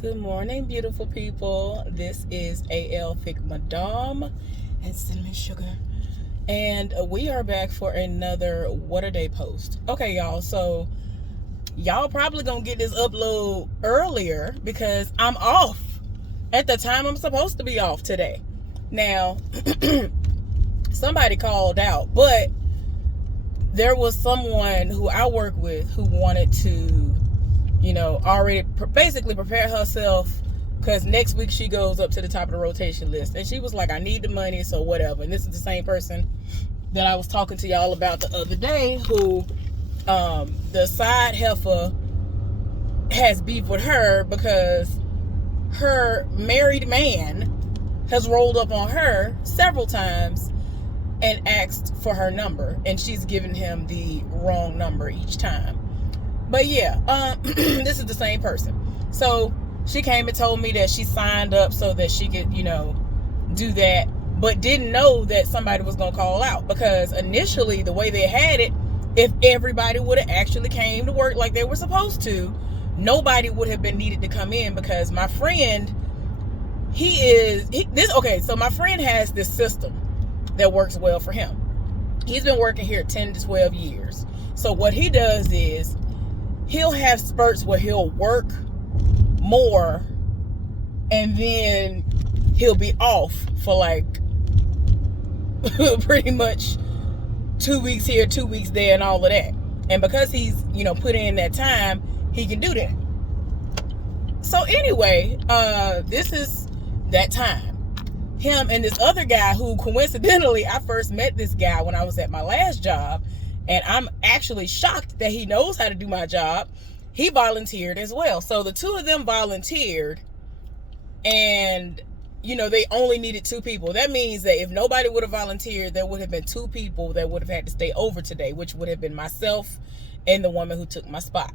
Good morning, beautiful people. This is AL Thick Madame and Cinnamon Sugar. And we are back for another What a Day post. Okay, y'all. So, y'all probably gonna get this upload earlier because I'm off at the time I'm supposed to be off today. Now, somebody called out, but there was someone who I work with who wanted to already basically prepare herself because next week she goes up to the top of the rotation list. And she was like, I need the money, so whatever. And this is the same person that I was talking to y'all about the other day who the side heifer has beef with her because her married man has rolled up on her several times and asked for her number. And she's given him the wrong number each time. But yeah, this is the same person. So she came and told me that she signed up so that she could, do that, but didn't know that somebody was going to call out because initially the way they had it, if everybody would have actually came to work like they were supposed to, nobody would have been needed to come in because my friend, so my friend has this system that works well for him. He's been working here 10 to 12 years. So what he does is, he'll have spurts where he'll work more and then he'll be off for like pretty much 2 weeks here, 2 weeks there, and all of that. And because he's, put in that time, he can do that. So anyway, this is that time. Him and this other guy who coincidentally, I first met this guy when I was at my last job. And I'm actually shocked that he knows how to do my job. He volunteered as well. So the two of them volunteered and, they only needed 2 people. That means that if nobody would have volunteered, there would have been 2 people that would have had to stay over today, which would have been myself and the woman who took my spot.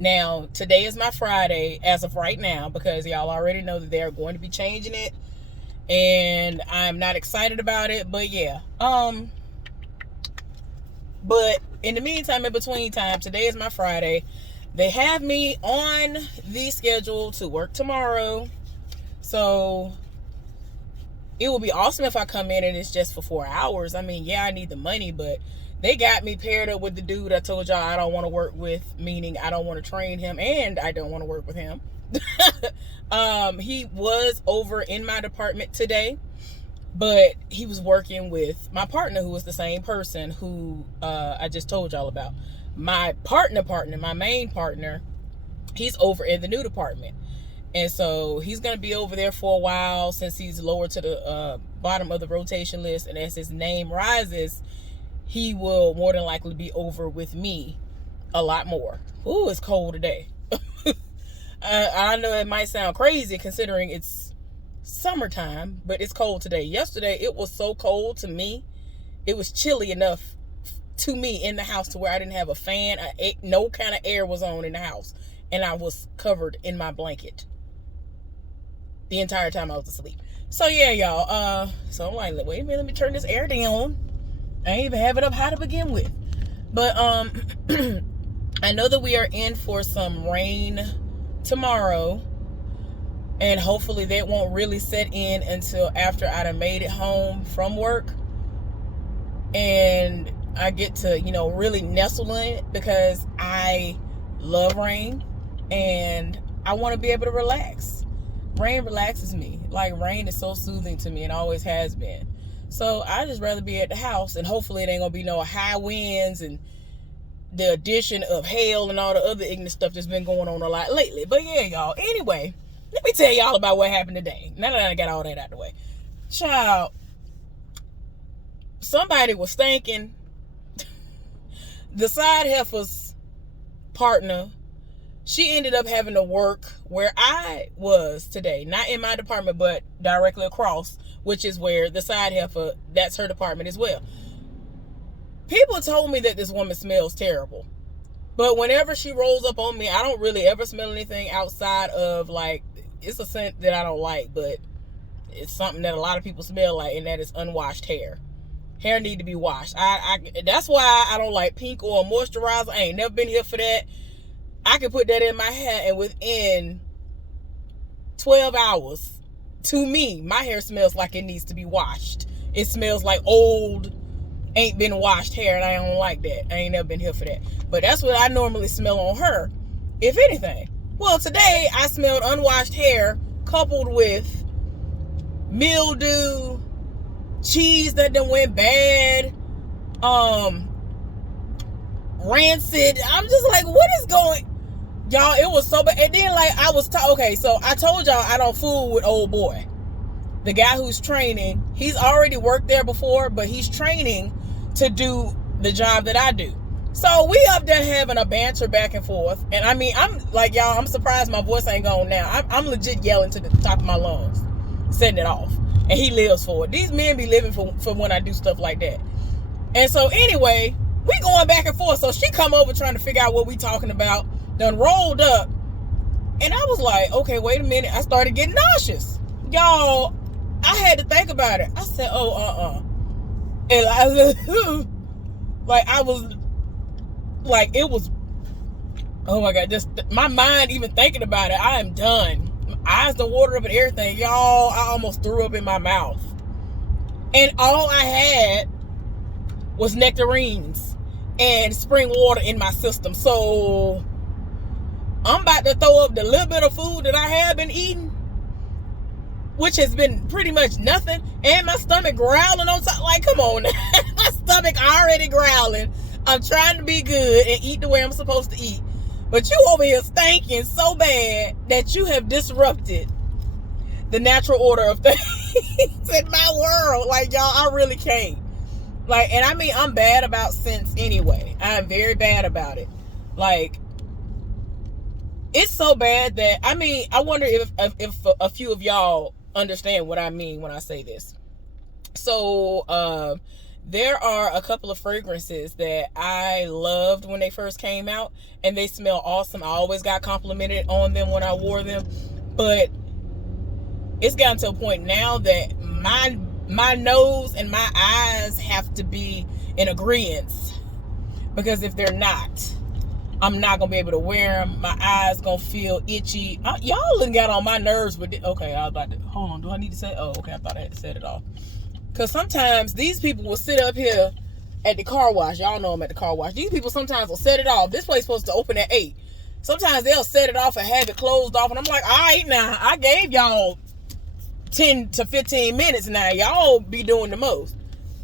Now, today is my Friday as of right now because y'all already know that they're going to be changing it. And I'm not excited about it, but yeah. But in the meantime, in between time, today is my Friday. They have me on the schedule to work tomorrow. So it would be awesome if I come in and it's just for 4 hours. I mean, yeah, I need the money, but they got me paired up with the dude I told y'all I don't want to work with, meaning I don't want to train him and I don't want to work with him. He was over in my department today. But he was working with my partner, who was the same person who I just told y'all about. My partner, my main partner, he's over in the new department. And so he's going to be over there for a while since he's lower to the bottom of the rotation list. And as his name rises, he will more than likely be over with me a lot more. Ooh, it's cold today. I know it might sound crazy considering it's summertime, but it's cold today. Yesterday it was so cold to me, it was chilly enough to me in the house to where I didn't have a fan. No kind of air was on in the house, and I was covered in my blanket the entire time I was asleep. So yeah, y'all, so I'm like, wait a minute, let me turn this air down. I ain't even have it up high to begin with. But I know that we are in for some rain tomorrow. And hopefully that won't really set in until after I done made it home from work. And I get to, really nestle in it because I love rain. And I want to be able to relax. Rain relaxes me. Like, rain is so soothing to me and always has been. So I just rather be at the house. And hopefully it ain't going to be no high winds and the addition of hail and all the other ignorant stuff that's been going on a lot lately. But yeah, y'all. Anyway, let me tell y'all about what happened today. Now that I got all that out of the way. Child, somebody was thinking the side heifer's partner, she ended up having to work where I was today. Not in my department, but directly across, which is where the side heifer, that's her department as well. People told me that this woman smells terrible. But whenever she rolls up on me, I don't really ever smell anything outside of, like, it's a scent that I don't like, but it's something that a lot of people smell like, and that is unwashed hair. Hair need to be washed. That's why I don't like pink oil moisturizer. I ain't never been here for that. I can put that in my hair, and within last 12 hours, to me, my hair smells like it needs to be washed. It smells like old, ain't been washed hair, and I don't like that. I ain't never been here for that. But that's what I normally smell on her, if anything. Well, today I smelled unwashed hair coupled with mildew, cheese that done went bad, rancid. I'm just like, what is going, y'all? It was so bad. And then like I was okay, so I told y'all I don't fool with old boy, the guy who's training. He's already worked there before, but he's training to do the job that I do. So we up there having a banter back and forth, and I mean, I'm like, y'all, I'm surprised my voice ain't gone now. I'm legit yelling to the top of my lungs, setting it off, and he lives for it. These men be living for when I do stuff like that. And so anyway, we going back and forth. So she come over trying to figure out what we talking about, done rolled up, and I was like, okay, wait a minute. I started getting nauseous, y'all. I had to think about it. I said, and I like, I was like, it was, oh my God, just my mind even thinking about it, I am done. My eyes done watered up and everything. Y'all, I almost threw up in my mouth. And all I had was nectarines and spring water in my system. So I'm about to throw up the little bit of food that I have been eating, which has been pretty much nothing. And my stomach growling on top. Like, come on. My stomach already growling. I'm trying to be good and eat the way I'm supposed to eat. But you over here stinking so bad that you have disrupted the natural order of things in my world. Like, y'all, I really can't. Like, and I mean, I'm bad about scents anyway. I'm very bad about it. Like, it's so bad that, I mean, I wonder if a few of y'all understand what I mean when I say this. So, there are a couple of fragrances that I loved when they first came out, and they smell awesome. I always got complimented on them when I wore them, but it's gotten to a point now that my nose and my eyes have to be in agreement, because if they're not, I'm not gonna be able to wear them. My eyes gonna feel itchy. Y'all done got on my nerves with it. Okay, I was about to, hold on, do I need to say, oh, okay, I thought I had to set it off. Because sometimes these people will sit up here at the car wash. Y'all know I'm at the car wash. These people sometimes will set it off. This place is supposed to open at 8. Sometimes they'll set it off and have it closed off. And I'm like, all right, now, I gave y'all 10 to 15 minutes now. Y'all be doing the most.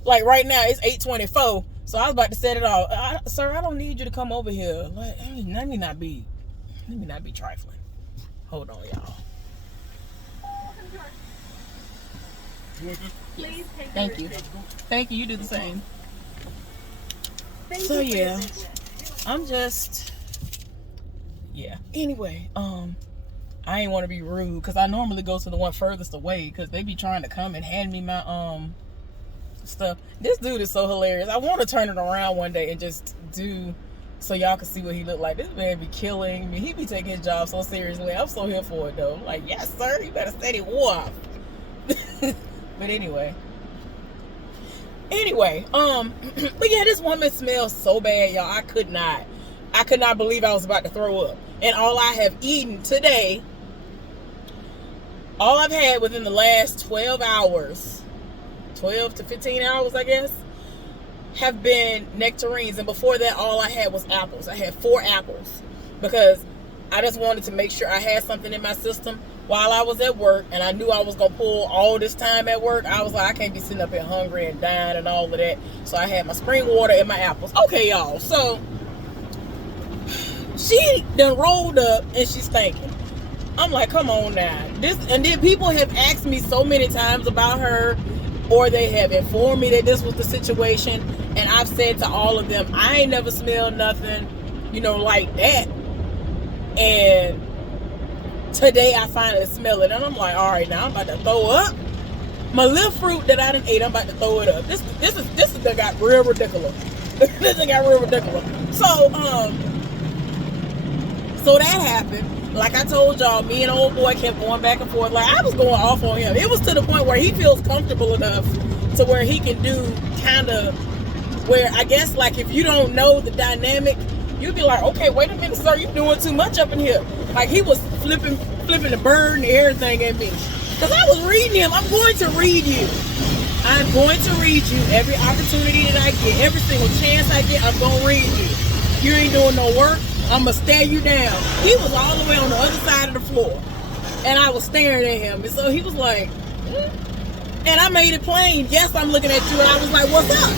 Like right now, it's 8:24. So I was about to set it off. Sir, I don't need you to come over here. Like, let me not be trifling. Hold on, y'all. Please take Thank you. Thank you. You do the same. So yeah, I'm just, yeah. Anyway, I ain't want to be rude because I normally go to the one furthest away because they be trying to come and hand me my stuff. This dude is so hilarious. I want to turn it around one day and just do so y'all can see what he look like. This man be killing me. He be taking his job so seriously. I'm so here for it though. Like, yes sir, you better steady walk. But anyway, but yeah, this woman smells so bad, y'all. I could not believe I was about to throw up. And all I have eaten today, all I've had within the last 12 hours, 12 to 15 hours, I guess, have been nectarines. And before that, all I had was apples. I had 4 apples because I just wanted to make sure I had something in my system while I was at work, and I knew I was going to pull all this time at work. I was like, I can't be sitting up here hungry and dying and all of that. So I had my spring water and my apples. Okay, y'all. So she done rolled up and she's thinking. I'm like, come on now. And then people have asked me so many times about her, or they have informed me that this was the situation. And I've said to all of them, I ain't never smelled nothing, like that. And today I finally smell it, and I'm like, all right, now I'm about to throw up. My little fruit that I done ate, I'm about to throw it up. This got real ridiculous. This got real ridiculous. So that happened. Like I told y'all, me and old boy kept going back and forth. Like I was going off on him. It was to the point where he feels comfortable enough to where he can do kind of where I guess like if you don't know the dynamic, you'd be like, okay, wait a minute, sir, you're doing too much up in here. Like he was flipping the bird and everything at me. Because I was reading him. I'm going to read you. I'm going to read you every opportunity that I get. Every single chance I get, I'm going to read you. You ain't doing no work, I'm going to stare you down. He was all the way on the other side of the floor. And I was staring at him. And so he was like, and I made it plain. Yes, I'm looking at you. And I was like, what's up?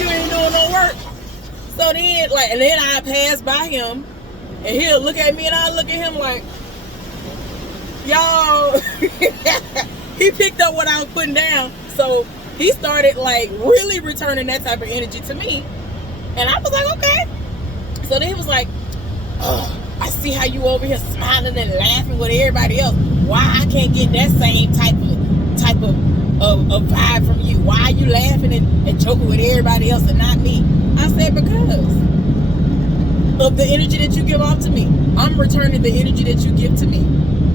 You ain't doing no work. So then, and then I pass by him, and he'll look at me, and I look at him like, y'all. He picked up what I was putting down, so he started really returning that type of energy to me, and I was like, okay. So then he was like, oh, I see how you over here smiling and laughing with everybody else. Why I can't get that same type of vibe from you? Why are you laughing and joking with everybody else and not me? I said, because of the energy that you give off to me. I'm returning the energy that you give to me.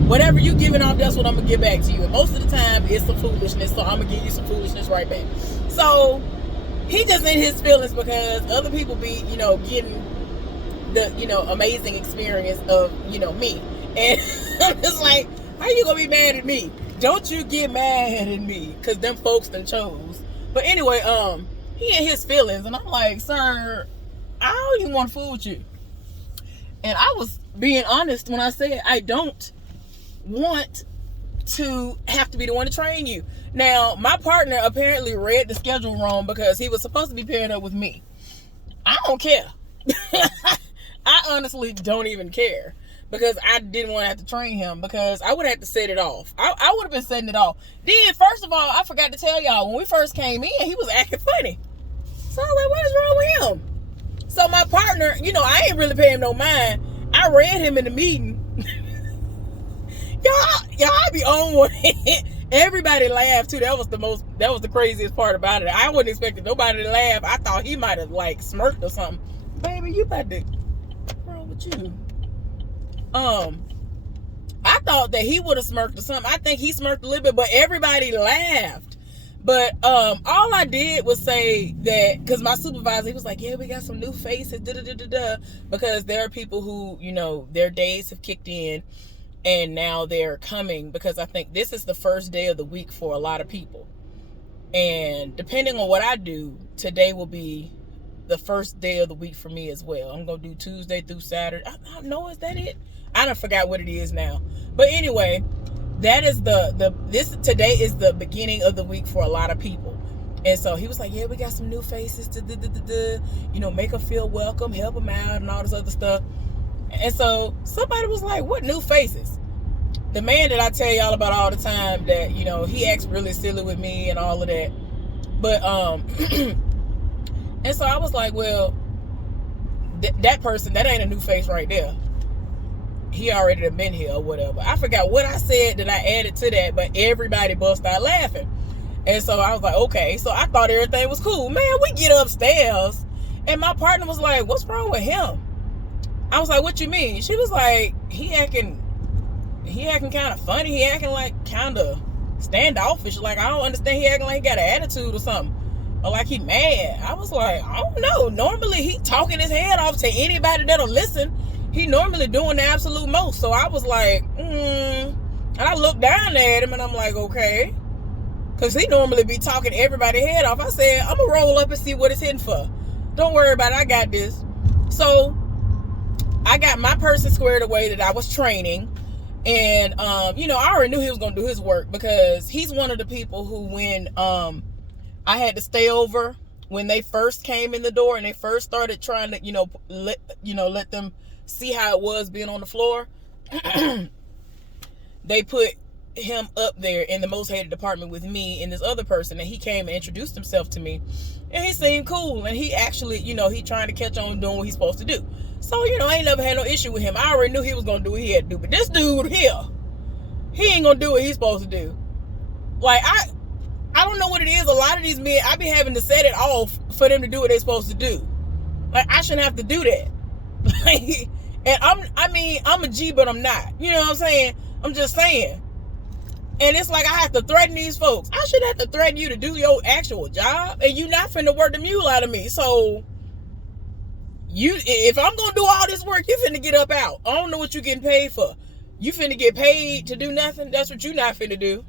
Whatever you giving off, that's what I'm going to give back to you. And most of the time, it's some foolishness, so I'm going to give you some foolishness right back. So, he just in his feelings because other people be, getting the, amazing experience of, me. And I'm just like, how you going to be mad at me? Don't you get mad at me, because them folks done chose. But anyway, he in his feelings, and I'm like, sir, I don't even want to fool with you. And I was being honest when I said I don't want to have to be the one to train you. Now, my partner apparently read the schedule wrong because he was supposed to be paired up with me. I don't care. I honestly don't even care because I didn't want to have to train him because I would have to set it off. I would have been setting it off. Then, first of all, I forgot to tell y'all, when we first came in, he was acting funny. So I was like, what is wrong with him? So my partner, I ain't really paying no mind. I read him in the meeting. Y'all, I be on one. Everybody laughed too. That was the craziest part about it. I wasn't expecting nobody to laugh. I thought he might have smirked or something. Baby, you about to, what's wrong with you? I thought that he would have smirked or something. I think he smirked a little bit, but everybody laughed. But all I did was say that, because my supervisor, he was like, yeah, we got some new faces, because there are people who, their days have kicked in and now they're coming, because I think this is the first day of the week for a lot of people. And depending on what I do, today will be the first day of the week for me as well. I'm going to do Tuesday through Saturday. I don't know, is that it? I done forgot what it is now. But anyway, that is today is the beginning of the week for a lot of people. And so he was like, yeah, we got some new faces to make them feel welcome, help them out and all this other stuff. And so somebody was like, what new faces? The man that I tell y'all about all the time that, he acts really silly with me and all of that. But, and so I was like, well, that person, that ain't a new face right there. He already done been here or whatever. I forgot what I said that I added to that, but everybody bust out laughing. And so I was like, okay. So I thought everything was cool. Man, we get upstairs and my partner was like, what's wrong with him? I was like, what you mean? She was like, he acting kind of funny. He acting kind of standoffish. I don't understand. He acting like he got an attitude or something. Or like he mad. I was like, I don't know. Normally he talking his head off to anybody that'll listen. He normally doing the absolute most. So I was like, And I looked down at him and I'm like, okay. Because he normally be talking everybody's head off. I said, I'm going to roll up and see what it's hitting for. Don't worry about it. I got this. So I got my person squared away that I was training. And, I already knew he was going to do his work because he's one of the people who, when I had to stay over, when they first came in the door and they first started trying to, let them see how it was being on the floor, they put him up there in the most hated department with me and this other person, and he came and introduced himself to me, and he seemed cool, and he actually, he trying to catch on doing what he's supposed to do. So, I ain't never had no issue with him. I already knew he was going to do what he had to do, but this dude here, he ain't going to do what he's supposed to do. I don't know what it is. A lot of these men, I be having to set it off for them to do what they're supposed to do. I shouldn't have to do that. And I'm a G, but I'm not. You know what I'm saying? I'm just saying. And it's like I have to threaten these folks. I should have to threaten you to do your actual job, and you not finna work the mule out of me. So if I'm gonna do all this work, you finna get up out. I don't know what you're getting paid for. You finna get paid to do nothing? That's what you not finna do.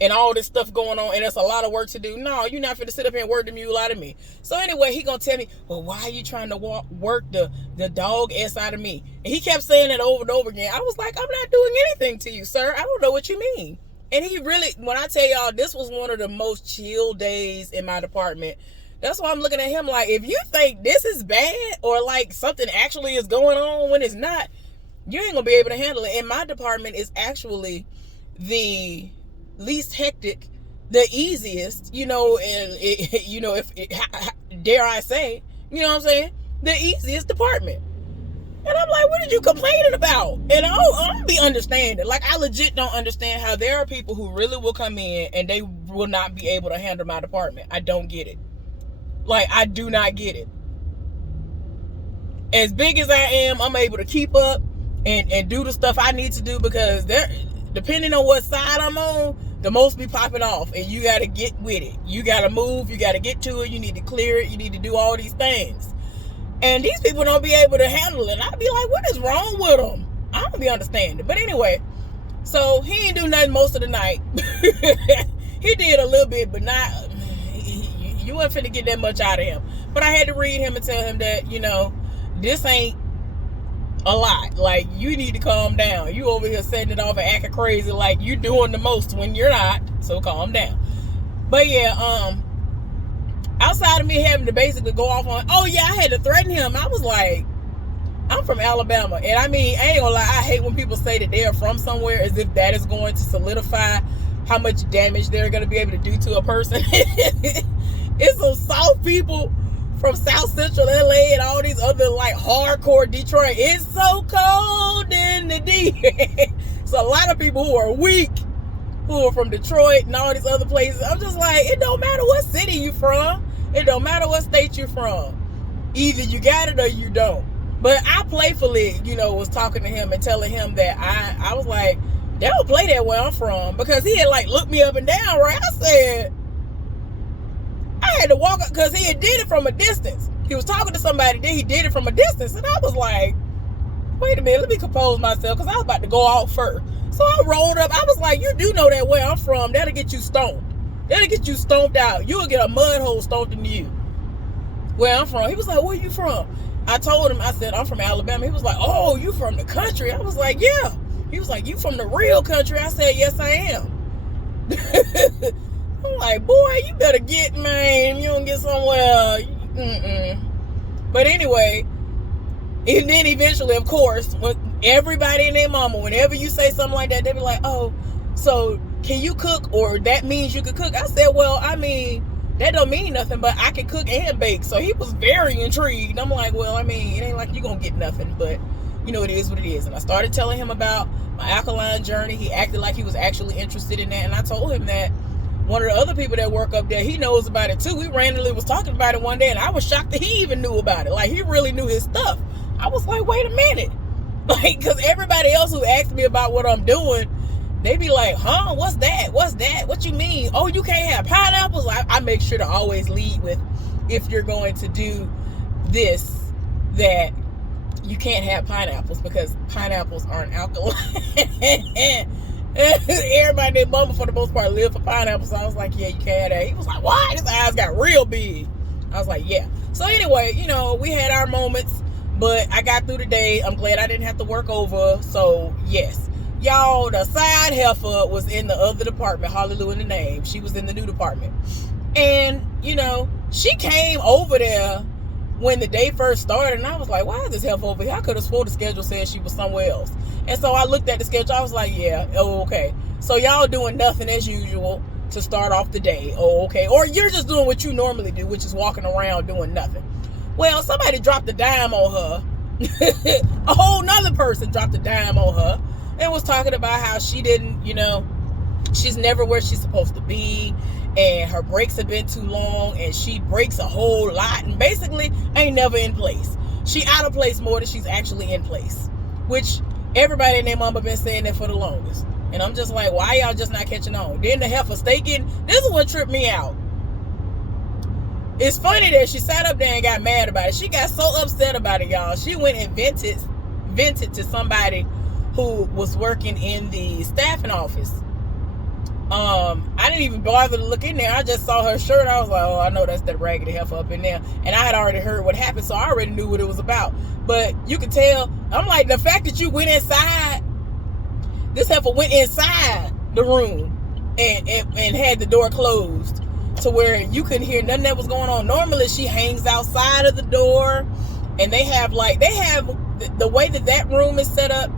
And all this stuff going on, and it's a lot of work to do. No, you're not finna sit up here and work the mule out of me. So anyway, he gonna tell me, well, why are you trying to work the dog ass out of me? And he kept saying it over and over again. I was like, I'm not doing anything to you, sir. I don't know what you mean. And he really, when I tell y'all, this was one of the most chill days in my department. That's why I'm looking at him like, if you think this is bad or like something actually is going on when it's not, you ain't gonna be able to handle it. And my department is actually the least hectic, the easiest, you know, and you know, if dare I say, you know what I'm saying, the easiest department. And I'm like, what are you complaining about? And I'll be understanding. Like, I legit don't understand how there are people who really will come in and they will not be able to handle my department. I don't get it. Like, I do not get it. As big as I am, I'm able to keep up and do the stuff I need to do, because depending on what side I'm on, the most be popping off, and you got to get with it. You got to move. You got to get to it. You need to clear it. You need to do all these things. And these people don't be able to handle it. I'd be like, what is wrong with them? I don't be understanding. But anyway, so he ain't do nothing most of the night. He did a little bit, but not, you wasn't finna get that much out of him. But I had to read him and tell him that, you know, this ain't a lot. Like, you need to calm down. You over here setting it off and acting crazy like you doing the most when you're not. So calm down. But yeah, outside of me having to basically go off on, oh yeah, I had to threaten him. I was like, I'm from Alabama. And I mean, I ain't gonna lie, I hate when people say that they're from somewhere as if that is going to solidify how much damage they're gonna be able to do to a person. It's some soft people from South Central LA and all these other like hardcore Detroit. It's so cold in the D. So a lot of people who are weak, who are from Detroit and all these other places, I'm just like, it don't matter what city you from. It don't matter what state you're from. Either you got it or you don't. But I playfully, you know, was talking to him and telling him that I was like, they don't play that where I'm from. Because he had like looked me up and down, right? I said, I had to walk up, because he had did it from a distance. He was talking to somebody, then he did it from a distance. And I was like, wait a minute, let me compose myself, because I was about to go out first. So I rolled up. I was like, you do know that where I'm from, that'll get you stoned. That'll get you stomped out. You'll get a mud hole stomped into you. Where I'm from. He was like, where you from? I told him, I said, I'm from Alabama. He was like, oh, you from the country? I was like, yeah. He was like, you from the real country? I said, yes, I am. I'm like, boy, you better get, man. You don't get somewhere. But anyway, and then eventually, of course, when everybody and their mama, whenever you say something like that, they be like, oh, so can you cook? Or that means you can cook. I said, well, I mean, that don't mean nothing, but I can cook and bake. So he was very intrigued. I'm like, well, I mean, it ain't like you gonna get nothing, but you know, it is what it is. And I started telling him about my alkaline journey. He acted like he was actually interested in that. And I told him that one of the other people that work up there, he knows about it too. We randomly was talking about it one day, and I was shocked that he even knew about it. Like, he really knew his stuff. I was like, wait a minute. Like, because everybody else who asked me about what I'm doing, they be like, huh, what's that? What's that? What you mean? Oh, you can't have pineapples? I make sure to always lead with, if you're going to do this, that you can't have pineapples, because pineapples aren't alkaline. Everybody named Mama, for the most part, live for pineapples. So I was like, yeah, you can't have that. He was like, what? His eyes got real big. I was like, yeah. So anyway, you know, we had our moments, but I got through the day. I'm glad I didn't have to work over. So yes, y'all, the side heifer was in the other department. Hallelujah in the name. She was in the new department. And, you know, she came over there when the day first started, and I was like, why is this heifer over here? I could have swore the schedule said she was somewhere else. And so I looked at the schedule. I was like, yeah, oh, okay. So y'all doing nothing as usual to start off the day. Oh, okay. Or you're just doing what you normally do, which is walking around doing nothing. Well, somebody dropped a dime on her. A whole nother person dropped a dime on her and was talking about how she didn't, you know, she's never where she's supposed to be, and her breaks have been too long, and she breaks a whole lot, and basically ain't never in place. She out of place more than she's actually in place, which everybody and their mama been saying that for the longest. And I'm just like, why y'all just not catching on? Then the heifer staking, this is what tripped me out. It's funny that she sat up there and got mad about it. She got so upset about it, y'all. She went and vented to somebody who was working in the staffing office. I didn't even bother to look in there. I just saw her shirt. I was like, oh, I know that's that raggedy heifer up in there. And I had already heard what happened, so I already knew what it was about. But you could tell, I'm like, the fact that you went inside, this heifer went inside the room and had the door closed to where you couldn't hear nothing that was going on. Normally, she hangs outside of the door, and they have the way that room is set up.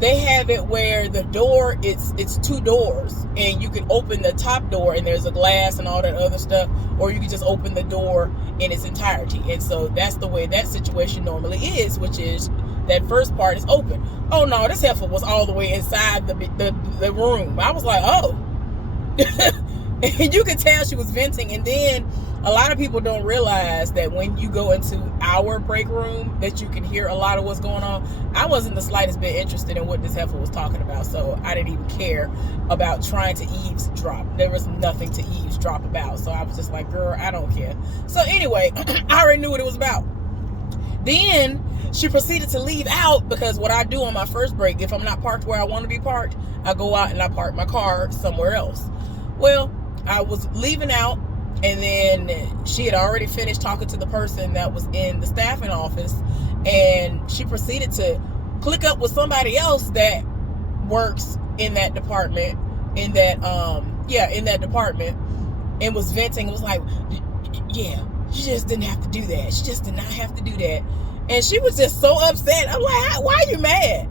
They have it where the door, it's two doors, and you can open the top door and there's a glass and all that other stuff, or you can just open the door in its entirety. And so that's the way that situation normally is, which is that first part is open. Oh no, this heifer was all the way inside the room. I was like, oh. And you could tell she was venting. And then a lot of people don't realize that when you go into our break room that you can hear a lot of what's going on. I wasn't the slightest bit interested in what this heifer was talking about, so I didn't even care about trying to eavesdrop. There was nothing to eavesdrop about, so I was just like, girl, I don't care. So anyway, I already knew what it was about. Then she proceeded to leave out, because what I do on my first break, if I'm not parked where I want to be parked, I go out and I park my car somewhere else. Well, I was leaving out, and then she had already finished talking to the person that was in the staffing office, and she proceeded to click up with somebody else that works in that department, in that department, and was venting. It was like, yeah, she just didn't have to do that. She just did not have to do that. And she was just so upset. I'm like, why are you mad?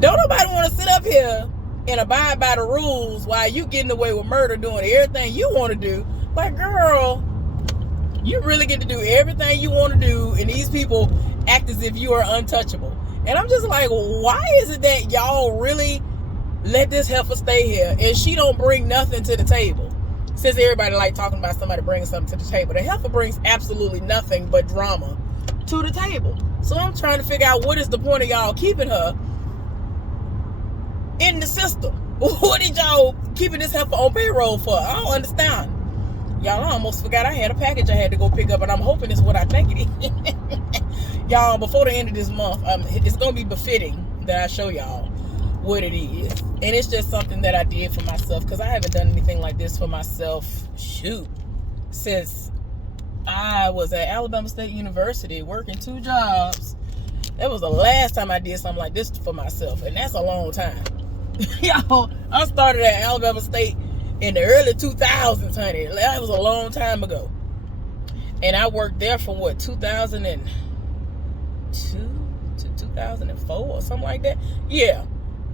Don't nobody want to sit up here and abide by the rules while you getting away with murder, doing everything you want to do. Like, girl, you really get to do everything you want to do, and these people act as if you are untouchable. And I'm just like, why is it that y'all really let this heifer stay here and she don't bring nothing to the table? Since everybody like talking about somebody bringing something to the table, the heifer brings absolutely nothing but drama to the table. So I'm trying to figure out, what is the point of y'all keeping her in the system? What did y'all keeping this heifer on payroll for? I don't understand. Y'all, I almost forgot I had a package I had to go pick up, and I'm hoping it's what I think it is. Y'all, before the end of this month, it's going to be befitting that I show y'all what it is. And it's just something that I did for myself, because I haven't done anything like this for myself, since I was at Alabama State University working 2 jobs. That was the last time I did something like this for myself, and that's a long time. Y'all, I started at Alabama State in the early 2000s, honey. That was a long time ago. And I worked there from 2002 to 2004 or something like that. Yeah.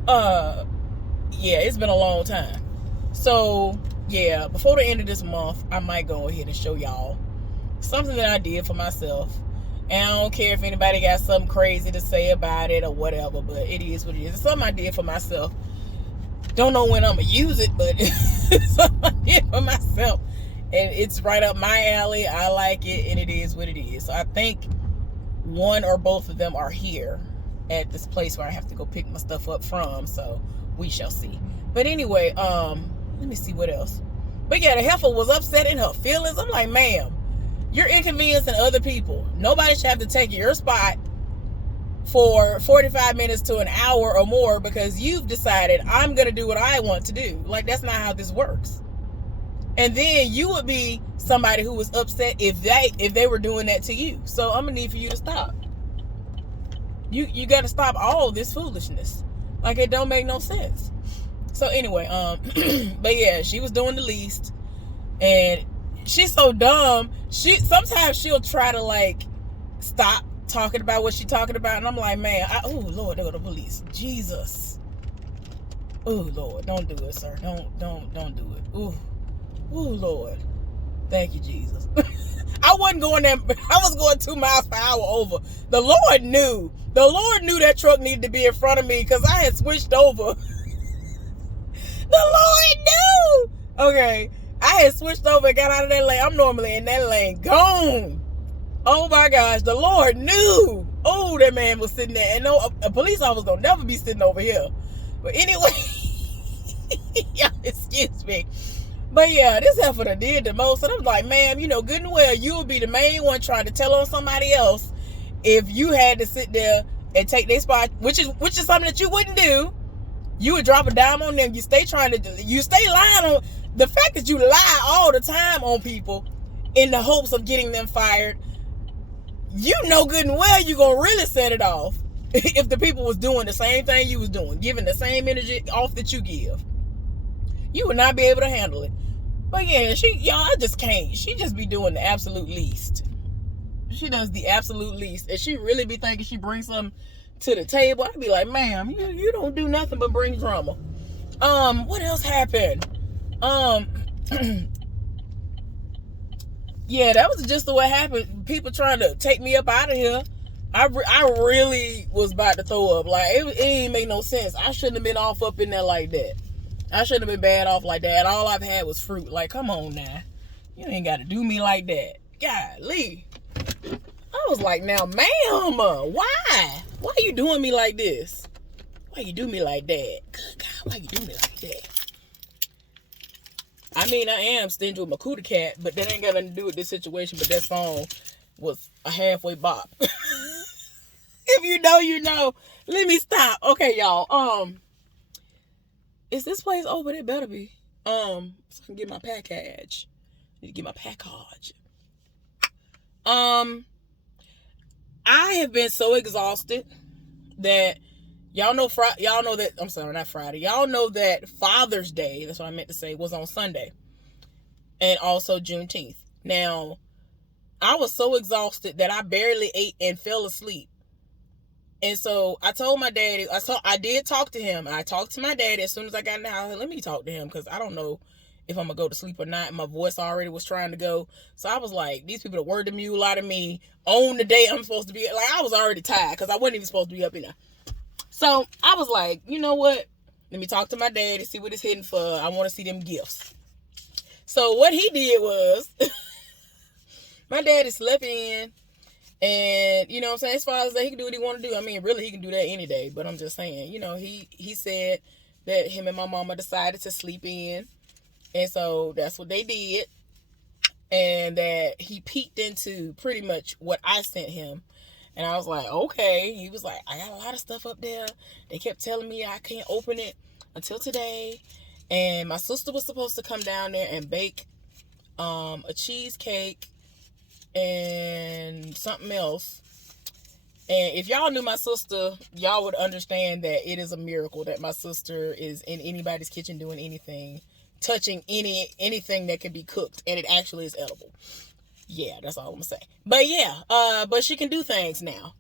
Yeah, it's been a long time. So, yeah, before the end of this month, I might go ahead and show y'all something that I did for myself. And I don't care if anybody got something crazy to say about it or whatever, but it is what it is. It's something I did for myself. Don't know when I'm going to use it, but it's something I did for myself. And it's right up my alley. I like it, and it is what it is. So I think one or both of them are here at this place where I have to go pick my stuff up from. So we shall see. But anyway, let me see what else. But yeah, the heifer was upset in her feelings. I'm like, ma'am, you're inconveniencing other people. Nobody should have to take your spot for 45 minutes to an hour or more because you've decided I'm going to do what I want to do. Like, that's not how this works. And then you would be somebody who was upset if they were doing that to you. So I'm going to need for you to stop. You got to stop all this foolishness. Like, it don't make no sense. So anyway, but yeah, she was doing the least, and she's so dumb. Sometimes she'll try to like stop talking about what she's talking about, and I'm like, man, oh Lord, there go the police. Jesus. Oh Lord, don't do it, sir. Don't do it. Oh Lord. Thank you, Jesus. I wasn't going there. I was going 2 miles per hour over. The Lord knew that truck needed to be in front of me because I had switched over. The Lord knew. Okay. I had switched over and got out of that lane. I'm normally in that lane. Gone. Oh my gosh. The Lord knew. Oh, that man was sitting there. And no, a police officer don't never be sitting over here. But anyway. Yeah, excuse me. But yeah, this heifer that did the most. And I was like, ma'am, good and well, you would be the main one trying to tell on somebody else if you had to sit there and take their spot, which is something that you wouldn't do. You would drop a dime on them. You stay lying on the fact that you lie all the time on people in the hopes of getting them fired. You know good and well you're gonna really set it off if the people was doing the same thing you was doing, giving the same energy off that you give. You would not be able to handle it. But yeah, I just can't. She just be doing the absolute least. She does the absolute least. And she really be thinking she brings something to the table. I'd be like, ma'am, you don't do nothing but bring drama. What else happened? Yeah, that was just what happened. People trying to take me up out of here. I really was about to throw up. Like, it didn't make no sense. I shouldn't have been off up in there like that. I shouldn't have been bad off like that. And all I've had was fruit. Like, come on now. You ain't got to do me like that. Golly. I was like, now, ma'am, why? Why are you doing me like this? Why you do me like that? Good God, why you do me like that? I mean, I am stingy with my cootie cat, but that ain't got nothing to do with this situation. But that song was a halfway bop. If you know, you know. Let me stop. Okay, y'all. Is this place open? It better be. So I can get my package. Need to get my package. I have been so exhausted that y'all know that, I'm sorry, not Friday. Y'all know that Father's Day, that's what I meant to say, was on Sunday. And also Juneteenth. Now, I was so exhausted that I barely ate and fell asleep. And so I told my daddy, I did talk to him. I talked to my daddy as soon as I got in the house. Let me talk to him because I don't know if I'm going to go to sleep or not. My voice already was trying to go. So I was like, these people are word the mule out of me on the day I'm supposed to be. Like, I was already tired because I wasn't even supposed to be up in there. So I was like, you know what? Let me talk to my daddy, see what it's hitting for. I want to see them gifts. So what he did was, my daddy slept in. And, you know what I'm saying? As far as that, he can do what he want to do. I mean, really, he can do that any day. But I'm just saying, you know, he said that him and my mama decided to sleep in. And so that's what they did. And that he peeked into pretty much what I sent him. And I was like, okay. He was like, I got a lot of stuff up there. They kept telling me I can't open it until today. And my sister was supposed to come down there and bake a cheesecake and something else. And if y'all knew my sister, y'all would understand that it is a miracle that my sister is in anybody's kitchen doing anything, touching anything that can be cooked, and it actually is edible. Yeah, that's all I'm gonna say. But yeah, but she can do things now.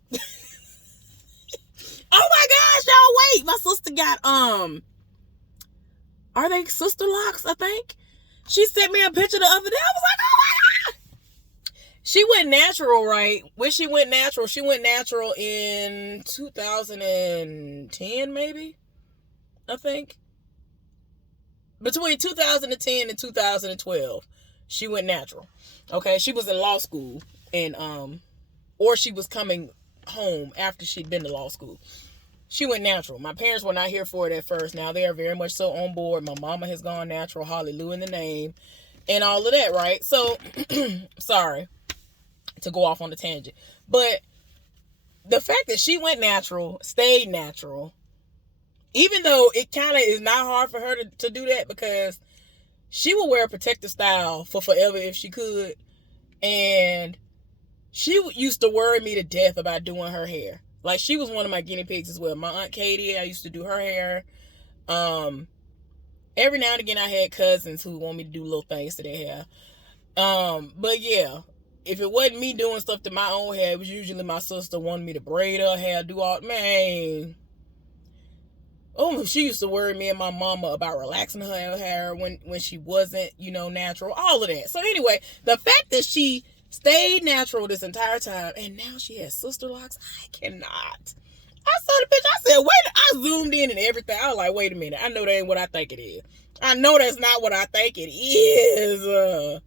Oh my gosh, y'all, wait, my sister got are they sister locks? I think she sent me a picture the other day. I was like, oh my God. She went natural, right? When she went natural in 2010, maybe, I think. Between 2010 and 2012, she went natural. Okay, she was in law school, and or she was coming home after she'd been to law school. She went natural. My parents were not here for it at first. Now they are very much so on board. My mama has gone natural. Hallelujah in the name, and all of that, right? So, sorry to go off on a tangent, but the fact that she went natural, stayed natural, even though it kind of is not hard for her to do that, because she would wear a protective style for forever if she could, and she used to worry me to death about doing her hair. Like, she was one of my guinea pigs as well. My Aunt Katie, I used to do her hair. Every now and again I had cousins who want me to do little things to their hair. But yeah, if it wasn't me doing stuff to my own hair, it was usually my sister wanting me to braid her hair, do all, man. Oh, she used to worry me and my mama about relaxing her hair when she wasn't, natural, all of that. So anyway, the fact that she stayed natural this entire time, and now she has sister locks, I cannot. I saw the picture, I said, wait, I zoomed in and everything. I was like, wait a minute, I know that ain't what I think it is. I know that's not what I think it is.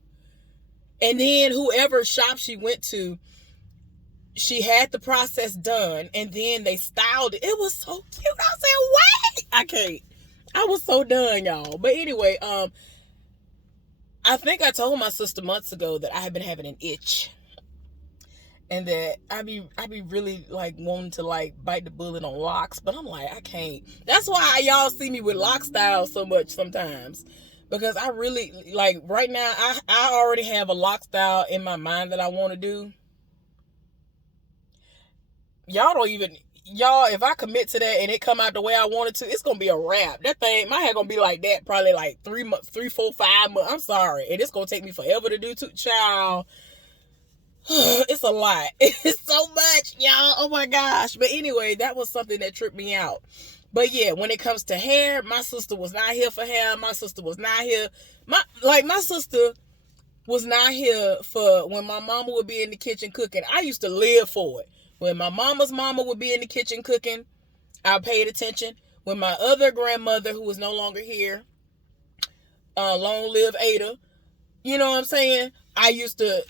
And then whoever shop she went to, she had the process done, and then they styled it. It was so cute. I said, wait, I can't. I was so done, y'all. But anyway, I think I told my sister months ago that I had been having an itch. and that I be really like wanting to like bite the bullet on locks, but I'm like, I can't. That's why y'all see me with lock style so much sometimes, because I really like right now. I already have a lock style in my mind that I want to do. Y'all, if I commit to that and it come out the way I want it to, it's gonna be a wrap. That thing, my hair gonna be like that probably like 3 months, 3, 4, 5 months. I'm sorry, and it's gonna take me forever to do too, child. It's a lot. It's so much, y'all. Oh my gosh. But anyway, that was something that tripped me out. But yeah, when it comes to hair, my sister was not here for hair. My sister was not here. My sister was not here for when my mama would be in the kitchen cooking. I used to live for it. When my mama's mama would be in the kitchen cooking, I paid attention. When my other grandmother, who is no longer here, long live Ada, you know what I'm saying? I used to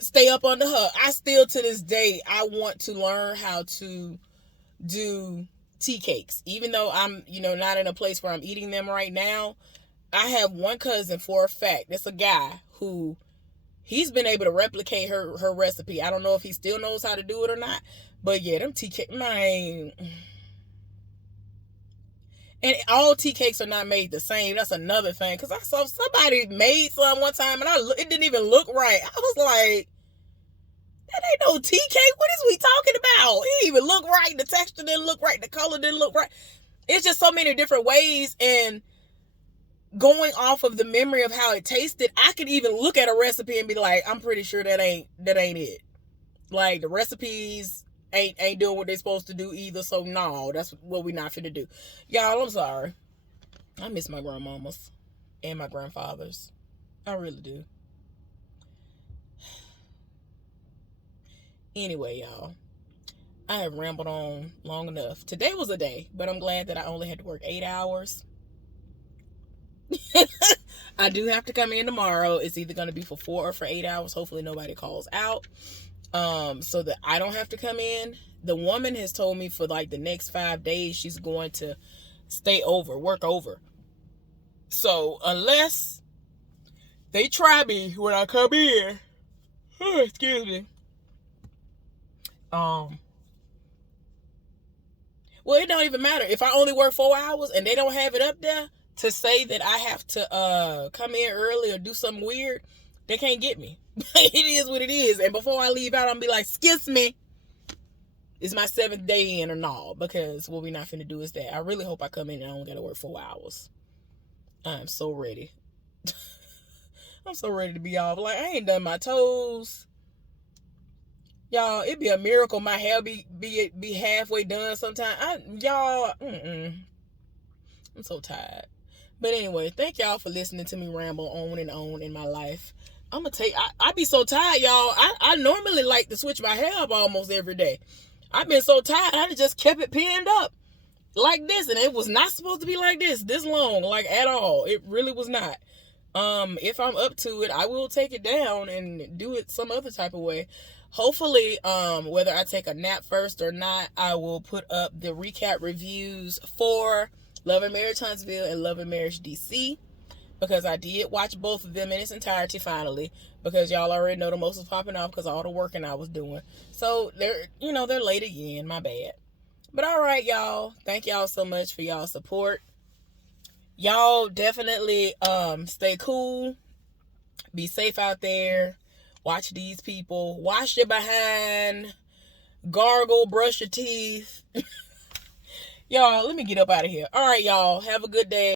stay up under her. I still, to this day, I want to learn how to do tea cakes. Even though I'm, not in a place where I'm eating them right now, I have one cousin for a fact. It's a guy who, he's been able to replicate her recipe. I don't know if he still knows how to do it or not. But yeah, them tea cakes, man. And all tea cakes are not made the same. That's another thing. Because I saw somebody made some one time and it didn't even look right. I was like, that ain't no tea cake. What is we talking about? It didn't even look right. The texture didn't look right. The color didn't look right. It's just so many different ways. And going off of the memory of how it tasted, I could even look at a recipe and be like, I'm pretty sure that ain't it. Like, the recipes ain't doing what they're supposed to do either. So no, that's what we not finna do. Y'all, I'm sorry. I miss my grandmamas and my grandfathers. I really do. Anyway, y'all, I have rambled on long enough. Today was a day, but I'm glad that I only had to work 8 hours. I do have to come in tomorrow. It's either going to be for 4 or for 8 hours. Hopefully nobody calls out, so that I don't have to come in. The woman has told me for like the next 5 days she's going to work over. So unless they try me when I come in, excuse me. Well, it don't even matter if I only work 4 hours and they don't have it up there to say that I have to come in early or do something weird. They can't get me. It is what it is. And before I leave out, I'm be like, excuse me, it's my 7th day in or no, because what we're not finna do is that. I really hope I come in and I only gotta work 4 hours. I'm so ready. I'm so ready to be off. Like, I ain't done my toes. Y'all, it'd be a miracle my hair be halfway done sometime. I'm so tired. But anyway, thank y'all for listening to me ramble on and on in my life. I be so tired, y'all. I normally like to switch my hair up almost every day. I've been so tired, I just kept it pinned up like this. And it was not supposed to be like this long, like at all. It really was not. If I'm up to it, I will take it down and do it some other type of way. Hopefully, whether I take a nap first or not, I will put up the recap reviews for Love and Marriage Huntsville and Love and Marriage DC, because I did watch both of them in its entirety finally, because y'all already know the most was popping off because of all the working I was doing. So they're late again, my bad. But all right, y'all, thank y'all so much for y'all support. Y'all definitely stay cool, be safe out there. Watch these people. Wash your behind. Gargle. Brush your teeth. Y'all, let me get up out of here. All right, y'all. Have a good day.